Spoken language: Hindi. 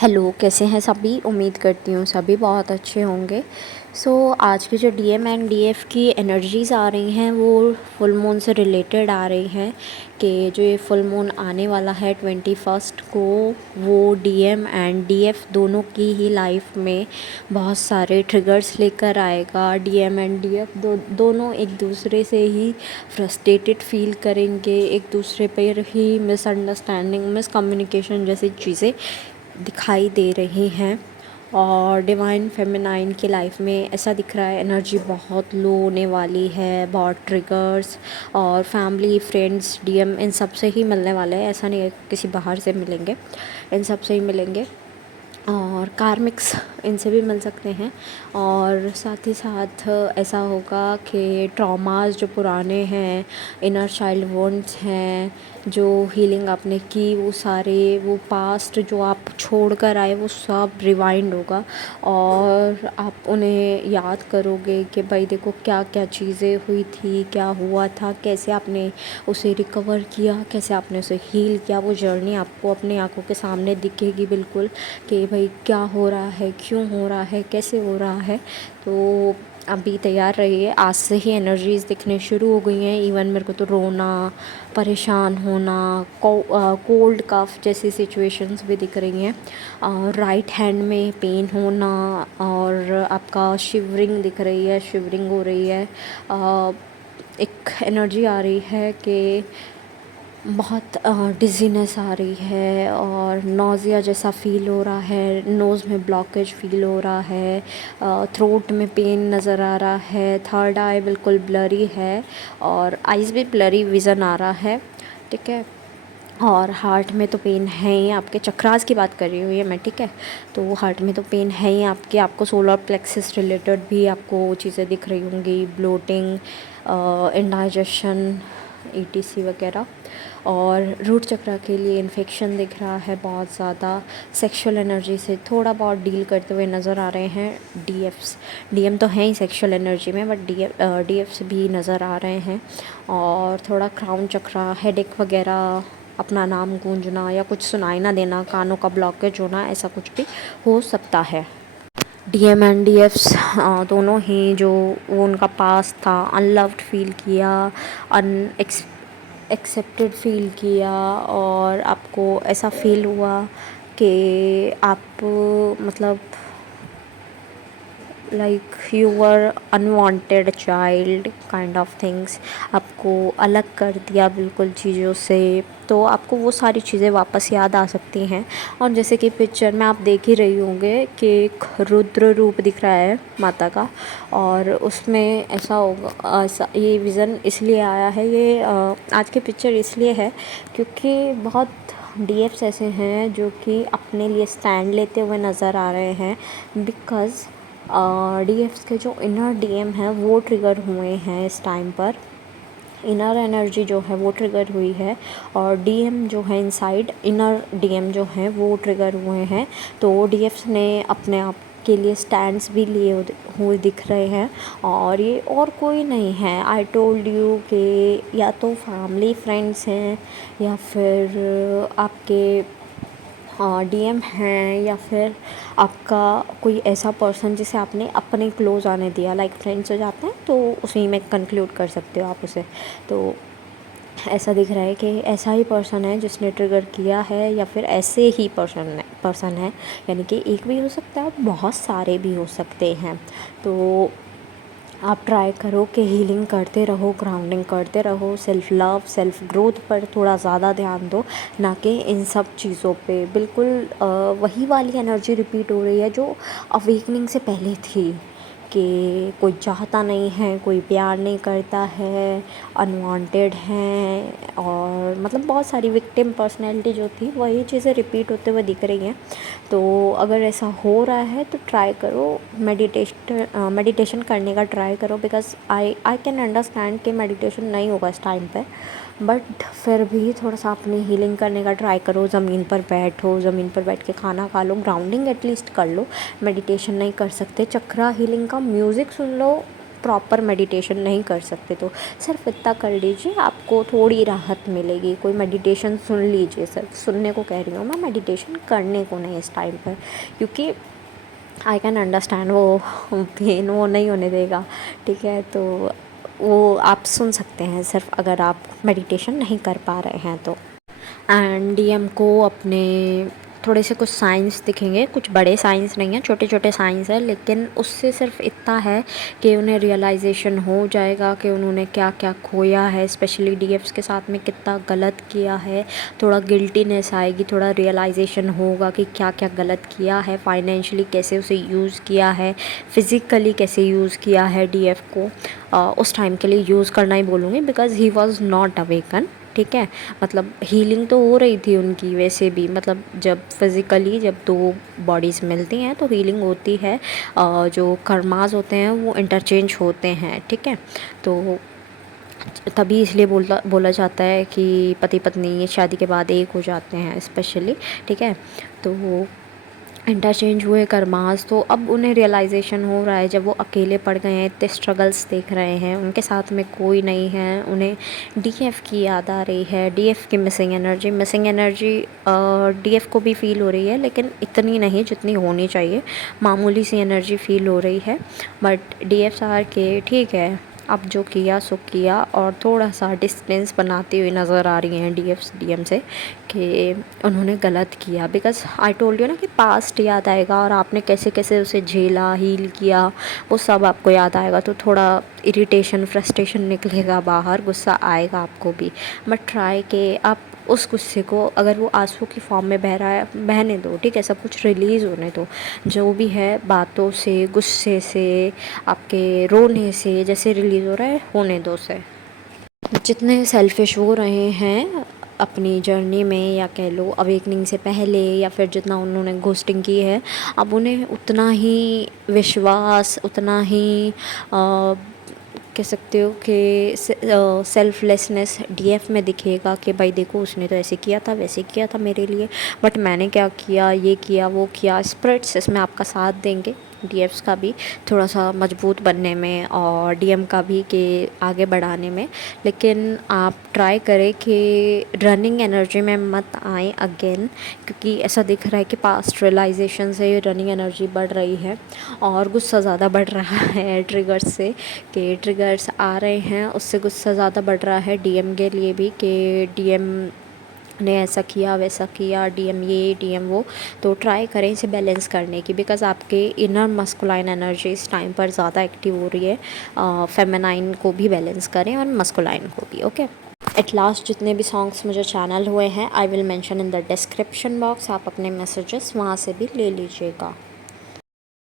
हेलो, कैसे हैं सभी? उम्मीद करती हूँ सभी बहुत अच्छे होंगे। आज की जो डीएम एंड डीएफ की एनर्जीज़ आ रही हैं वो फुल मून से रिलेटेड आ रही हैं कि जो ये फुल मून आने वाला है 21 को, वो डीएम एंड डीएफ दोनों की ही लाइफ में बहुत सारे ट्रिगर्स लेकर आएगा। डीएम एंड डीएफ दोनों एक दूसरे से ही फ्रस्ट्रेटेड फील करेंगे, एक दूसरे पर ही मिसअंडरस्टैंडिंग, मिसकम्युनिकेशन जैसी चीज़ें दिखाई दे रही हैं। और डिवाइन फेमिनाइन की लाइफ में ऐसा दिख रहा है, एनर्जी बहुत लो होने वाली है, बहुत ट्रिगर्स और फैमिली फ्रेंड्स डीएम इन सब से ही मिलने वाले हैं। ऐसा नहीं है किसी बाहर से मिलेंगे, इन सब से ही मिलेंगे। और कार्मिक्स इनसे भी मिल सकते हैं। और साथ ही साथ ऐसा होगा कि ट्रॉमास जो पुराने हैं, इनर चाइल्ड वुंड्स हैं, जो हीलिंग आपने की, वो सारे वो पास्ट जो आप छोड़ कर आए वो सब रिवाइंड होगा और आप उन्हें याद करोगे कि भाई देखो क्या क्या चीज़ें हुई थी, क्या हुआ था, कैसे आपने उसे रिकवर किया, कैसे आपने उसे हील किया। वो जर्नी आपको अपनी आंखों के सामने दिखेगी बिल्कुल कि भाई क्या हो रहा है, क्यों हो रहा है, कैसे हो रहा है। तो अभी तैयार रहिए, आज से ही एनर्जीज़ दिखने शुरू हो गई हैं। इवन मेरे को तो रोना, परेशान होना, कोल्ड कफ जैसी सिचुएशंस भी दिख रही हैं। राइट हैंड में पेन होना और आपका शिवरिंग दिख रही है, शिवरिंग हो रही है। एक एनर्जी आ रही है कि बहुत डिज़ीनेस आ रही है और नौज़िया जैसा फ़ील हो रहा है, नोज़ में ब्लॉकेज फ़ील हो रहा है, थ्रोट में पेन नज़र आ रहा है, थर्ड आई बिल्कुल ब्लरी है और आइज़ भी ब्लरी विज़न आ रहा है, ठीक है। और हार्ट में तो पेन है ही, आपके चक्रास की बात कर रही हूँ ये मैं, ठीक है। तो हार्ट में तो पेन है ही आपके, आपको सोलर प्लेक्सस रिलेटेड भी आपको चीज़ें दिख रही होंगी, ब्लोटिंग, इंडाइजेशन, ईटीसी वगैरह। और रूट चक्रा के लिए इन्फेक्शन दिख रहा है बहुत ज़्यादा। सेक्सुअल एनर्जी से थोड़ा बहुत डील करते हुए नज़र आ रहे हैं डीएफ्स। डीएम तो हैं ही सेक्सुअल एनर्जी में, बट डीएफ्स भी नज़र आ रहे हैं। और थोड़ा क्राउन चक्रा, हेडेक वगैरह, अपना नाम गूंजना या कुछ सुनाई ना देना, कानों का ब्लॉकेज होना, ऐसा कुछ भी हो सकता है। डीएम एंड डीएफ्स दोनों ही जो वो उनका पास था, अनलव्ड फील किया, अन एक्सेप्टेड फ़ील किया और आपको ऐसा फ़ील हुआ कि आप मतलब like you were unwanted child kind of things, आपको अलग कर दिया बिल्कुल चीज़ों से। तो आपको वो सारी चीज़ें वापस याद आ सकती हैं। और जैसे कि पिक्चर में आप देख ही रही होंगे कि एक रुद्र रूप दिख रहा है माता का, और उसमें ऐसा होगा, ऐसा ये विज़न इसलिए आया है, ये आज की पिक्चर इसलिए है क्योंकि बहुत डीएफ्स ऐसे हैं जो कि अपने लिए स्टैंड लेते हुए नज़र आ रहे हैं। बिकॉज़ डीएफ्स के जो इनर डीएम हैं वो ट्रिगर हुए हैं इस टाइम पर, इनर एनर्जी जो है वो ट्रिगर हुई है और डीएम जो है इनसाइड, इनर डीएम जो हैं वो ट्रिगर हुए हैं। तो डीएफ्स ने अपने आप के लिए स्टैंड्स भी लिए हुए दिख रहे हैं और ये और कोई नहीं है। आई टोल्ड यू कि या तो फैमिली फ्रेंड्स हैं या फिर आपके डीएम हैं या फिर आपका कोई ऐसा पर्सन जिसे आपने अपने क्लोज़ आने दिया, लाइक फ्रेंड्स हो जाते हैं तो उसी में कंक्लूड कर सकते हो आप उसे। तो ऐसा दिख रहा है कि ऐसा ही पर्सन है जिसने ट्रिगर किया है या फिर ऐसे ही पर्सन है, यानी कि एक भी हो सकता है, बहुत सारे भी हो सकते हैं। तो आप ट्राई करो कि हीलिंग करते रहो, ग्राउंडिंग करते रहो, सेल्फ़ लव, सेल्फ़ ग्रोथ पर थोड़ा ज़्यादा ध्यान दो, ना कि इन सब चीज़ों पे। बिल्कुल वही वाली एनर्जी रिपीट हो रही है जो अवेकनिंग से पहले थी कि कोई चाहता नहीं है, कोई प्यार नहीं करता है, अनवांटेड हैं, और मतलब बहुत सारी विक्टिम पर्सनैलिटी जो थी वही चीज़ें रिपीट होते हुए दिख रही हैं। तो अगर ऐसा हो रहा है तो ट्राई करो, मेडिटेशन करने का ट्राई करो। बिकॉज़ आई कैन अंडरस्टैंड कि मेडिटेशन नहीं होगा इस टाइम पे, बट फिर भी थोड़ा सा अपनी हीलिंग करने का ट्राई करो। ज़मीन पर बैठो, ज़मीन पर बैठ के खाना खा लो, ग्राउंडिंग एटलीस्ट कर लो। मेडिटेशन नहीं कर सकते, चक्रा हीलिंग का म्यूज़िक सुन लो, प्रॉपर मेडिटेशन नहीं कर सकते तो सिर्फ इतना कर लीजिए, आपको थोड़ी राहत मिलेगी। कोई मेडिटेशन सुन लीजिए, सिर्फ सुनने को कह रही हूँ मैं, मेडिटेशन करने को नहीं इस टाइम पर, क्योंकि आई कैन अंडरस्टैंड वो पेन वो नहीं होने देगा, ठीक है। तो वो आप सुन सकते हैं सिर्फ अगर आप मेडिटेशन नहीं कर पा रहे हैं तो। एंड डीएम को अपने थोड़े से कुछ साइंस दिखेंगे, कुछ बड़े साइंस नहीं हैं, छोटे छोटे साइंस है, लेकिन उससे सिर्फ इतना है कि उन्हें रियलाइजेशन हो जाएगा कि उन्होंने क्या क्या खोया है, स्पेशली डीएफ्स के साथ में कितना गलत किया है। थोड़ा गिल्टीनेस आएगी, थोड़ा रियलाइजेशन होगा कि क्या क्या गलत किया है, फाइनेंशियली कैसे उसे यूज़ किया है, फ़िज़िकली कैसे यूज़ किया है डीएफ को। उस टाइम के लिए यूज़ करना ही बोलूँगी, because he was not awaken, ठीक है। मतलब हीलिंग तो हो रही थी उनकी वैसे भी, मतलब जब फिज़िकली जब दो बॉडीज़ मिलती हैं तो हीलिंग होती है, जो कर्मास होते हैं वो इंटरचेंज होते हैं, ठीक है। तो तभी इसलिए बोला जाता है कि पति पत्नी शादी के बाद एक हो जाते हैं स्पेशली, ठीक है। तो वो इंटरचेंज हुए कर्मास, तो अब उन्हें रियलाइजेशन हो रहा है, जब वो अकेले पड़ गए हैं, इतने स्ट्रगल्स देख रहे हैं, उनके साथ में कोई नहीं है, उन्हें डीएफ की याद आ रही है, डीएफ की मिसिंग एनर्जी डीएफ को भी फील हो रही है, लेकिन इतनी नहीं जितनी होनी चाहिए, मामूली सी एनर्जी फील हो रही है। बट डीएफ आर के ठीक है, अब जो किया सो किया, और थोड़ा सा डिस्टेंस बनाती हुई नज़र आ रही हैं डीएम से कि उन्होंने गलत किया, बिकॉज़ आई टोल्ड यू ना कि पास्ट याद आएगा और आपने कैसे कैसे उसे झेला, हील किया, वो सब आपको याद आएगा। तो थोड़ा इरिटेशन फ्रस्ट्रेशन निकलेगा बाहर, गुस्सा आएगा आपको भी, बट ट्राई के आप उस गुस्से को, अगर वो आंसू की फॉर्म में बह रहा है, बहने दो, ठीक है, सब कुछ रिलीज़ होने दो, जो भी है बातों से, गुस्से से, आपके रोने से जैसे रिलीज़ हो रहा है होने दो उसे। जितने सेल्फिश हो रहे हैं अपनी जर्नी में, या कह लो अवेकनिंग से पहले, या फिर जितना उन्होंने घोस्टिंग की है, अब उन्हें उतना ही विश्वास, उतना ही कह सकते हो कि सेल्फलेसनेस डीएफ में दिखेगा कि भाई देखो उसने तो ऐसे किया था, वैसे किया था मेरे लिए, बट मैंने क्या किया, ये किया, वो किया। स्पिरिट्स इसमें आपका साथ देंगे, डीएफ्स का भी थोड़ा सा मजबूत बनने में और डीएम का भी कि आगे बढ़ाने में। लेकिन आप ट्राई करें कि रनिंग एनर्जी में मत आए अगेन, क्योंकि ऐसा दिख रहा है कि पास्ट रियलाइजेशन से रनिंग एनर्जी बढ़ रही है और गुस्सा ज़्यादा बढ़ रहा है ट्रिगर्स से, कि ट्रिगर्स आ रहे हैं उससे गुस्सा ज़्यादा बढ़ रहा है डीएम के लिए भी, कि डीएम ने ऐसा किया वैसा किया, डीएम ये डीएम वो। तो ट्राई करें इसे बैलेंस करने की, बिकॉज़ आपके इनर मस्कुलाइन एनर्जी इस टाइम पर ज़्यादा एक्टिव हो रही है। फेमिनाइन को भी बैलेंस करें और मस्कुलाइन को भी, ओके। एट लास्ट जितने भी सॉन्ग्स मुझे चैनल हुए हैं I will mention in the description box, आप अपने मैसेजेस वहाँ से भी ले लीजिएगा।